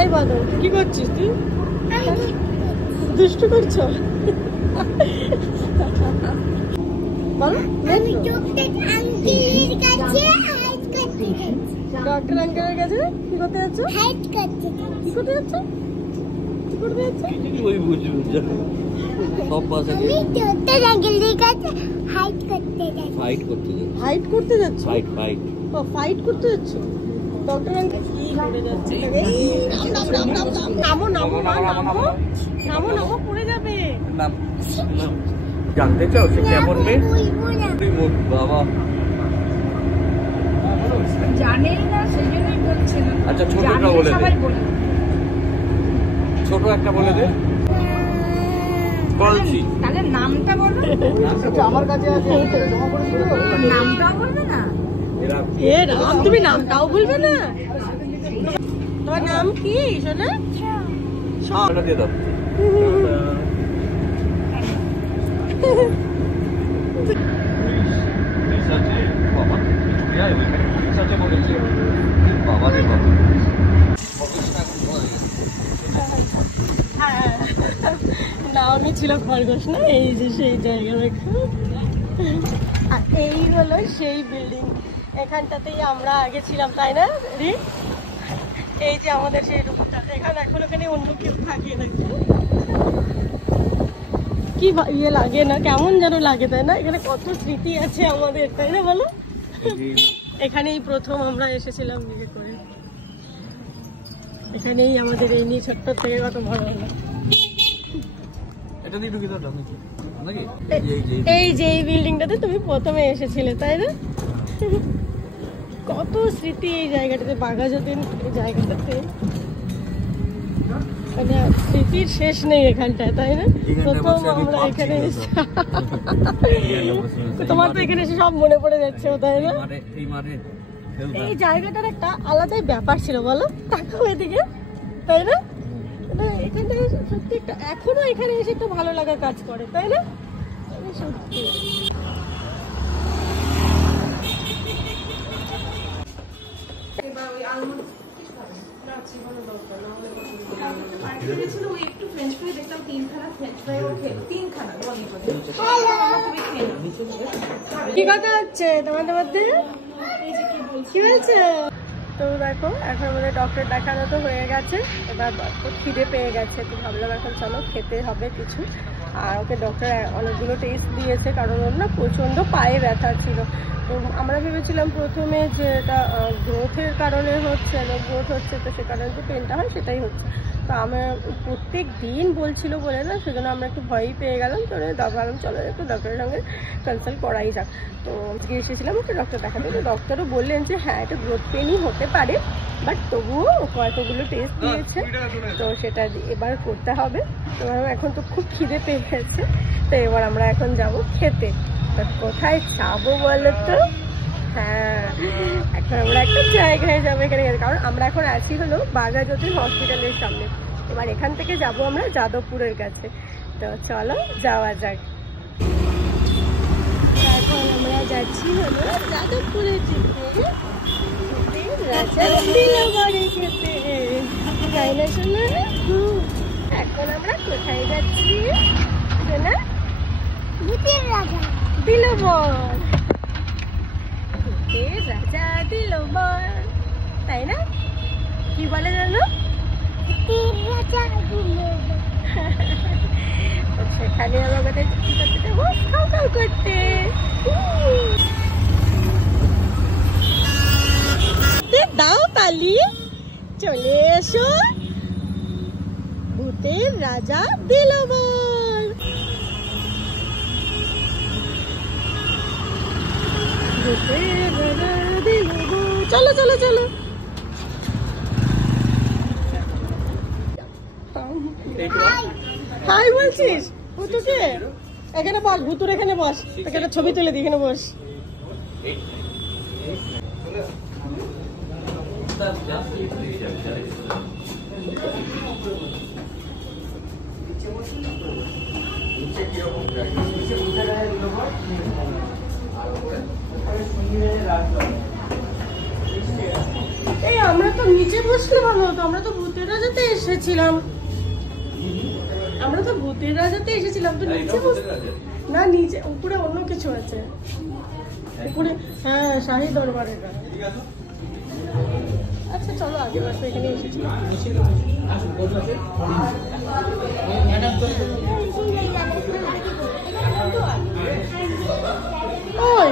এই বাদল কি করছিস তুই? দুষ্টু করছো? বলো। ডক্টর আঙ্কেলের কাছে কি করতে যাচ্ছ? কি করতে যাচ্ছ? কি করতে যাচ্ছ? ওই বুঝবো সব পাশে ফাইট করতে যাচ্ছ। ও ফাইট করতে যাচ্ছ। ডক্টর আঙ্কেল কি করে যাচ্ছে? নামো নামো নামো নামো নামো পড়ে যাবে। জানতে চাও সে কেমন মেয়ে? বাবা জানেই না সেই জন্যই বলছে না। আচ্ছা ছোটটা বলে দে, ছোট একটা বলে দে। বলছি তাহলে নামটা বলো। আমার কাছে আছে, নামটাও বলবে না? এ রাম, তুমি নামটাও বলবে না? তোমার নাম কি সোনা? সবটা দিয়ে দাও। নামই ছিল খরগোশ না? এই যে সেই জায়গা দেখো। আর এই হলো সেই বিল্ডিং, এখানটাতেই আমরা আগে ছিলাম, তাই না রি? এই যে আমাদের সেই রুমটা, এখানে এখন ওখানে অন্য কেউ থাকে না। কি ইয়ে লাগে না, কেমন যেন লাগে, তাই না? এখানে কত স্মৃতি আছে আমাদের, তাই না বলো? এখানেই প্রথম আমরা এসেছিলাম বিয়ে করে, এখানেই আমাদের এই নিয়ে ছোট্ট থেকে কত বড় হলো। এই যে এই বিল্ডিংটাতে তুমি প্রথমে এসেছিলে, তাই না? কত স্মৃতি এই জায়গাটাতে, বাঘাযতীন এই জায়গাটাতে, মানে স্মৃতির শেষ নেই এখানটায়, তাই না? প্রথম আমরা এখানে তোমার তো এখানে এসে সব মনে পড়ে যাচ্ছে, তাই না? এই জায়গাটার একটা আলাদাই ব্যাপার ছিল, বলো? তাকাও এদিকে, তাই না? এখানটা সত্যি একটা, এখনো এখানে এসে একটু ভালো লাগা কাজ করে, তাই না? সত্যি কি কথা হচ্ছে তোমাদের মধ্যে? কি বলছো? তো দেখো এখন আমাদের ডক্টর দেখানো তো হয়ে গেছে, এবার খিদে পেয়ে গেছে, তো ভাবলাম এখন চলো খেতে হবে কিছু। আর ওকে ডক্টর অনেকগুলো টেস্ট দিয়েছে, কারণ ওর না প্রচণ্ড পায়ে ব্যথা ছিল। তো আমরা ভেবেছিলাম প্রথমে যে এটা গ্রোথের কারণে হচ্ছে, গ্রোথ হচ্ছে, তো সে কারণে যে পেনটা হয় সেটাই হচ্ছে। তো আমার প্রত্যেক দিন বলছিল বলে না, সেজন্য আমরা একটু ভয়ই পেয়ে গেলাম। তো ভাবলাম চলো একটু ডক্টরের সঙ্গে কনসাল্ট করাই যাক। তো আজকে এসেছিলাম একটু ডক্টর দেখাতে, তো ডক্টরও বললেন যে হ্যাঁ এটা গ্রোথ পেনই হতে পারে, বাট তবুও কতগুলো টেস্ট দিয়েছে, তো সেটা এবার করতে হবে। তো এখন তো খুব খিদে পেয়ে গেছে, তো এবার আমরা এখন যাব খেতে। কোথায় যাবো বলো তো? হ্যাঁ, এখন আমরা একটা জায়গায় যাবো এখানে, কারণ আমরা এখন আছি হলো বাঘাযতীন হসপিটালের সামনে। এবার এখান থেকে যাব আমরা যাদবপুরের কাছে, তো চলো যাওয়া যাক। এখন আমরা যাচ্ছি হলো যাদবপুরের দিকে, খেতে, তাই না শোনা? এখন আমরা কোথায় যাচ্ছি না? বিলবন, রাজা বিলবন, তাই না? কি বলে জানো? সেখানে আমাদের কি করতে যাবো? খাও খাও করতে। দাও তালি, চলে এসো ভূতের রাজা বিলবন। চলো চলো চলো। হাই বলছিস ভুতুকে? এখানে বস, ভুতুর এখানে বস, এখানে ছবি তুলে দি, এখানে বস। এই আমরা তো নিচে বসলে ভালো হতো, আমরা তো ভূতের ভূতের রাজাতে এসেছিলাম। আমরা তো ভূতের রাজাতে এসেছিলাম, তো নিচে না, নিচে উপরে অন্য কিছু আছে উপরে। হ্যাঁ, শাহী দরবার এটা। আচ্ছা চলো, আগের বার তো এখানে এসেছিলাম। ওই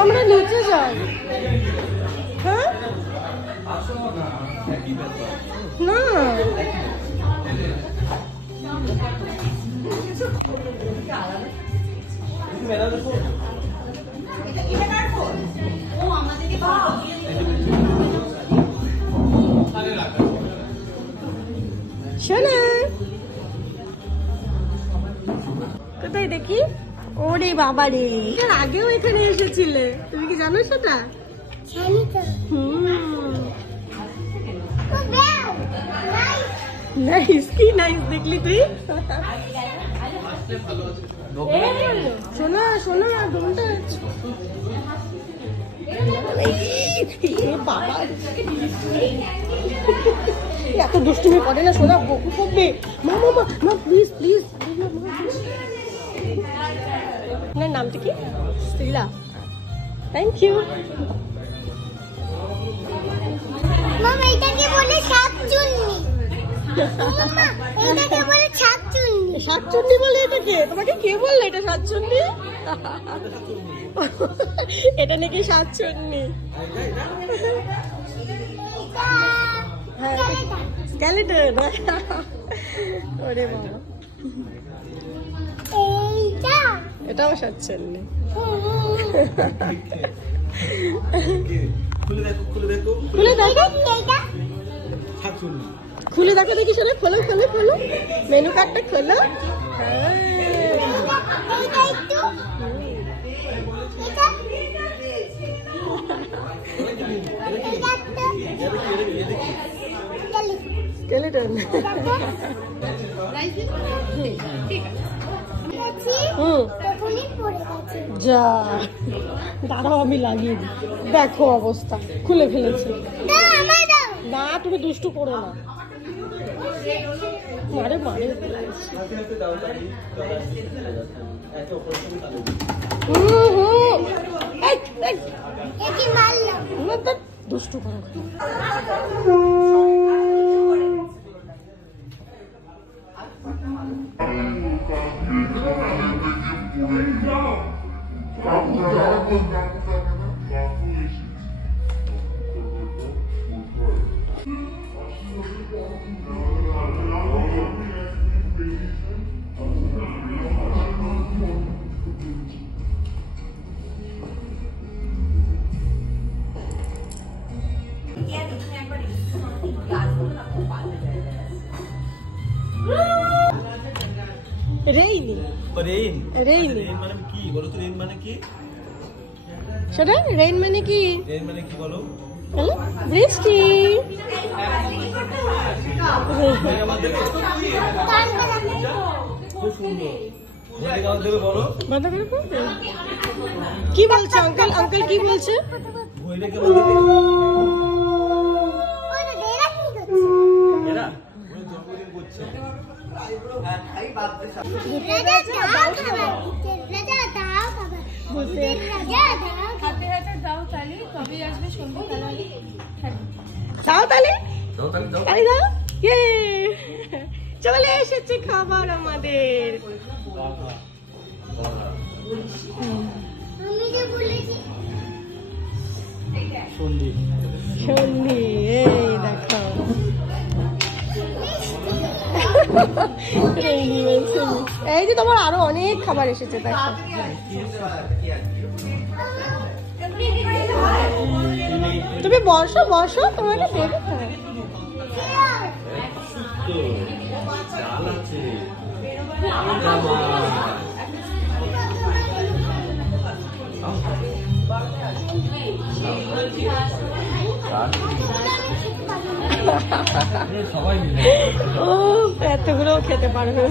আমরা নিচে যাই। হ্যাঁ না, শোনা কোথায় দেখি? ওরে বাবা রে, এর আগেও এখানে এসেছিলে, তুমি কি জানো সেটা? নাইস, কি নাইস দেখলি তুই? শোনা শোনা, দমটা বাবা এত দুষ্টুমি করে না সোনা, বকু করবে। মা মা মা, প্লিজ প্লিজ। আপনার নামটা কি? শ্রীলা। Thank you. মামা এটাকে বলে শাকচুন্নি। মামা এটাকে বলে শাকচুন্নি। শাকচুন্নি বলে এটাকে? তোমাকে কে বললো এটা শাকচুন্নি? এটা নাকি শাকচুন্নি। স্কেলেটন। ওরে বাবা, এটাও শাকচুন্নি। খুলে দেখো, খুলে দেখো, খুলে দেখো, খুলে দেখো দেখি শোনো। খোলো খোলো খোলো, মেনু কার্ডটা খোলো। স্কেলেটন। যা, দাঁড়াও আমি লাগিয়ে দিই। দেখো অবস্থা, খুলে ফেলেছে। না তুমি দুষ্টু করো না, মারে মারে। দুষ্টু করো। রেইনি, রেইন, রেইন মানে কি বলো তো? রেইন মানে কি সেটা? রেইন মানে কি? রেইন মানে কি বলো? বৃষ্টি। খুব সুন্দর। কি বলছে আঙ্কেল? আঙ্কেল কি বলছে? চলে এসেছে খাবার আমাদের। সন্ধি, এই দেখো এই যে তোমার আরো অনেক খাবার এসেছে দেখো। তুমি বসো বসো, তোমাকে দেবে। এতগুলো খেতে পারবে?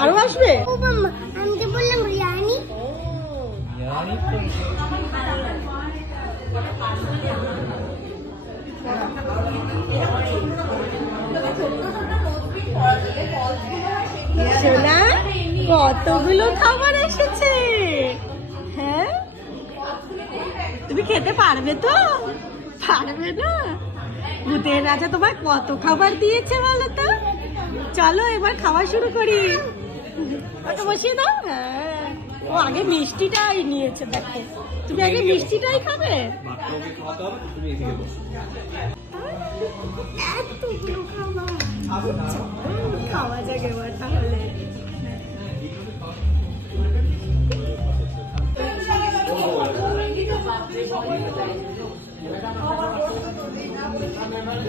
আরো আসবে? আমি তো বললাম বিরিয়ানি। সোনা কতগুলো খাবার এসেছে। হ্যাঁ তুমি খেতে পারবে তো? পারবে না? ভূতের রাজা তোমায় কত খাবার দিয়েছে বলো তো। চলো এবার খাওয়া শুরু করি। ওটা বসিয়ে দাও। হ্যাঁ ও আগে মিষ্টিটাই নিয়েছে, দেখো তুমি আগে মিষ্টিটাই খাবে। এতগুলো খাবার খাওয়া যাক এবার তাহলে।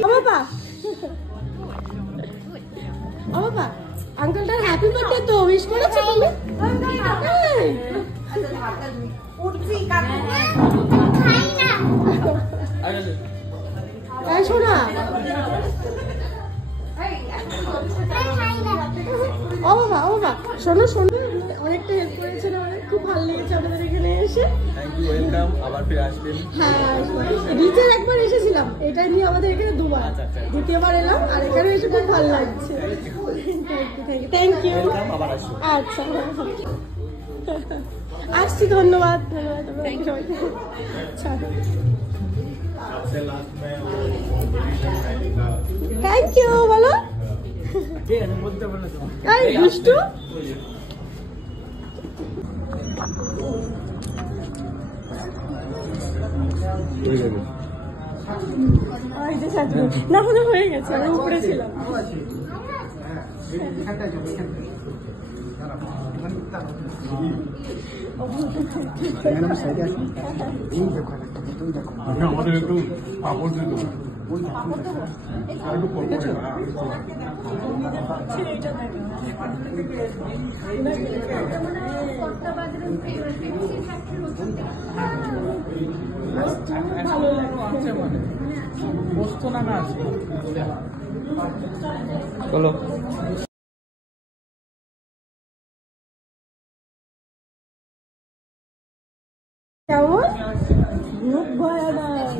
বাবা বাবা আঙ্কেলটার হ্যাপি বার্থডে তো উইশ করেছো তুমি? খাই না। তাই শোনা ও বাবা শোনো শোনো, অনেকটা হেল্প করেছেন আমাদের, খুব ভালো লেগেছে আমাদের এখানে এসে। থ্যাংক ইউ, ওয়েলকাম, আবার ফিরে আসবেন। হ্যাঁ রিচের একবার এসেছিলাম, এটা নিয়ে আমাদের এখানে দুবার, দ্বিতীয়বার এলাম আর এখানে এসে খুব ভালো লাগছে। Thank you. আচ্ছা আসছি, ধন্যবাদ আচ্ছা থ্যাংক ইউ। বলো এই দুষ্টু না মনে হয়ে গেছে, আমি উপরে ছিলাম। আমাদের একটু পাপড় দিয়ে দেবো, আর একটু পর চলো। কেমন? খুব ভয়ানক।